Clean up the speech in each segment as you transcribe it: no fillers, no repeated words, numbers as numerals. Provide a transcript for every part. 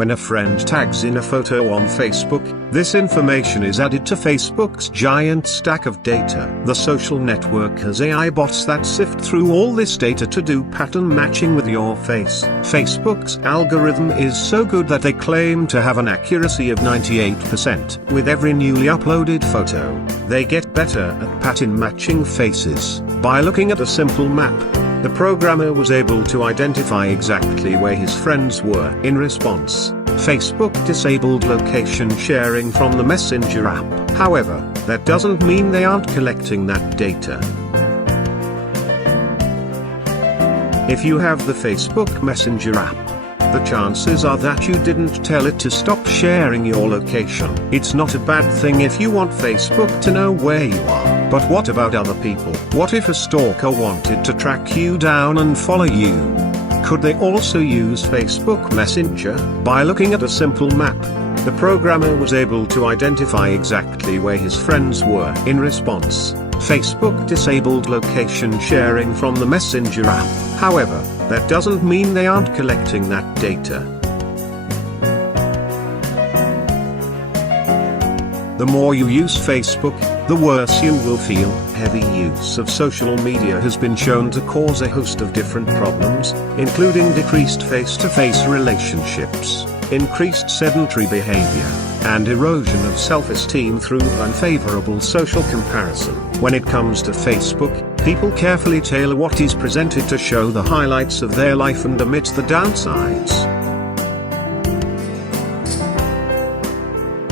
When a friend tags in a photo on Facebook, this information is added to Facebook's giant stack of data. The social network has AI bots that sift through all this data to do pattern matching with your face. Facebook's algorithm is so good that they claim to have an accuracy of 98%. With every newly uploaded photo, they get better at pattern matching faces. By looking at a simple map, the programmer was able to identify exactly where his friends were. In response, Facebook disabled location sharing from the Messenger app. However, that doesn't mean they aren't collecting that data. If you have the Facebook Messenger app, the chances are that you didn't tell it to stop sharing your location. It's not a bad thing if you want Facebook to know where you are. But what about other people? What if a stalker wanted to track you down and follow you? Could they also use Facebook Messenger? By looking at a simple map, the programmer was able to identify exactly where his friends were. In response, Facebook disabled location sharing from the Messenger app. However, that doesn't mean they aren't collecting that data. The more you use Facebook, the worse you will feel. Heavy use of social media has been shown to cause a host of different problems, including decreased face-to-face relationships, increased sedentary behavior, and erosion of self-esteem through unfavorable social comparison. When it comes to Facebook, people carefully tailor what is presented to show the highlights of their life and omit the downsides.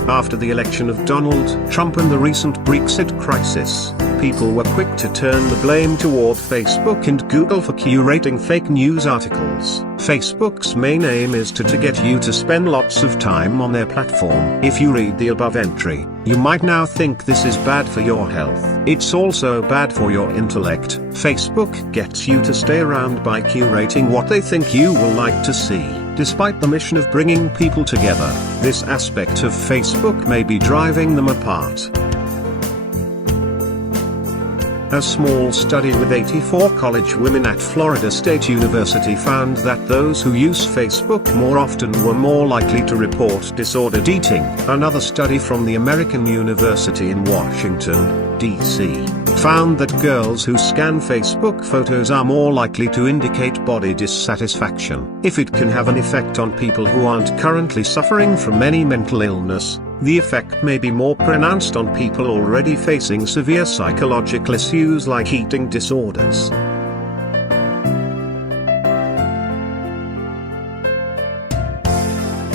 After the election of Donald Trump and the recent Brexit crisis, people were quick to turn the blame toward Facebook and Google for curating fake news articles. Facebook's main aim is to get you to spend lots of time on their platform. If you read the above entry, you might now think this is bad for your health. It's also bad for your intellect. Facebook gets you to stay around by curating what they think you will like to see. Despite the mission of bringing people together, this aspect of Facebook may be driving them apart. A small study with 84 college women at Florida State University found that those who use Facebook more often were more likely to report disordered eating. Another study from the American University in Washington, D.C., found that girls who scan Facebook photos are more likely to indicate body dissatisfaction. If it can have an effect on people who aren't currently suffering from any mental illness, the effect may be more pronounced on people already facing severe psychological issues like eating disorders.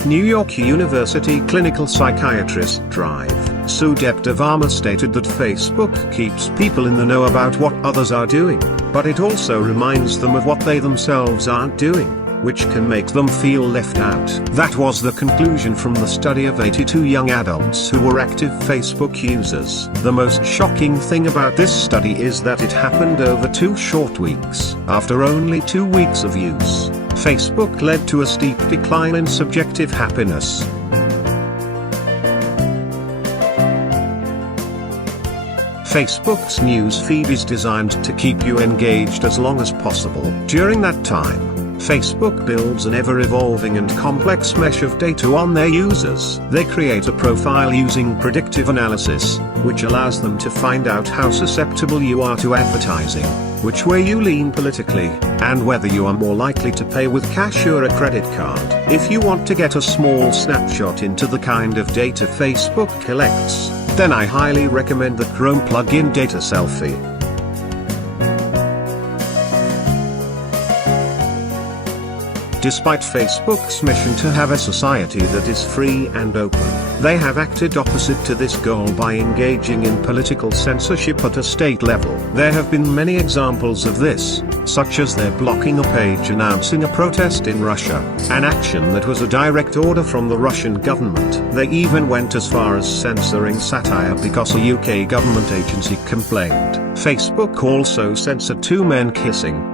New York University clinical psychiatrist Drive Sudipta Varma stated that Facebook keeps people in the know about what others are doing, but it also reminds them of what they themselves aren't doing, which can make them feel left out. That was the conclusion from the study of 82 young adults who were active Facebook users. The most shocking thing about this study is that it happened over 2 short weeks. After only 2 weeks of use, Facebook led to a steep decline in subjective happiness. Facebook's news feed is designed to keep you engaged as long as possible. During that time, Facebook builds an ever-evolving and complex mesh of data on their users. They create a profile using predictive analysis, which allows them to find out how susceptible you are to advertising, which way you lean politically, and whether you are more likely to pay with cash or a credit card. If you want to get a small snapshot into the kind of data Facebook collects, then I highly recommend the Chrome plugin Data Selfie. Despite Facebook's mission to have a society that is free and open, they have acted opposite to this goal by engaging in political censorship at a state level. There have been many examples of this, such as their blocking a page announcing a protest in Russia, an action that was a direct order from the Russian government. They even went as far as censoring satire because a UK government agency complained. Facebook also censored 2 men kissing.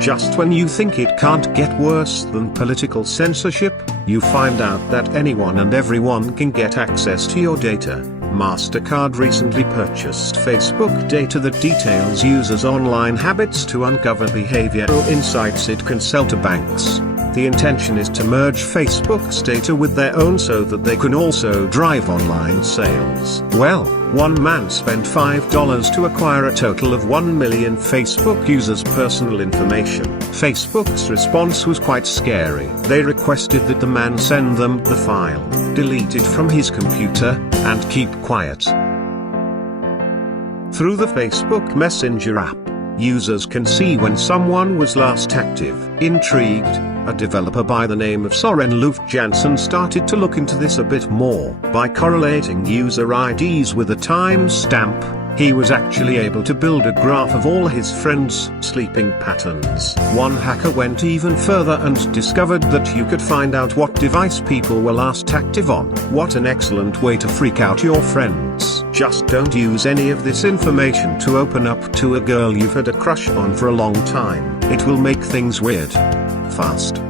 Just when you think it can't get worse than political censorship, you find out that anyone and everyone can get access to your data. MasterCard recently purchased Facebook data that details users' online habits to uncover behavioral insights it can sell to banks. The intention is to merge Facebook's data with their own so that they can also drive online sales. Well, one man spent $5 to acquire a total of 1 million Facebook users' personal information. Facebook's response was quite scary. They requested that the man send them the file, delete it from his computer, and keep quiet. Through the Facebook Messenger app, users can see when someone was last active. Intrigued, a developer by the name of Soren Lufjansen started to look into this a bit more. By correlating user IDs with a timestamp, he was actually able to build a graph of all his friends' sleeping patterns. One hacker went even further and discovered that you could find out what device people were last active on. What an excellent way to freak out your friends. Just don't use any of this information to open up to a girl you've had a crush on for a long time. It will make things weird. Fast.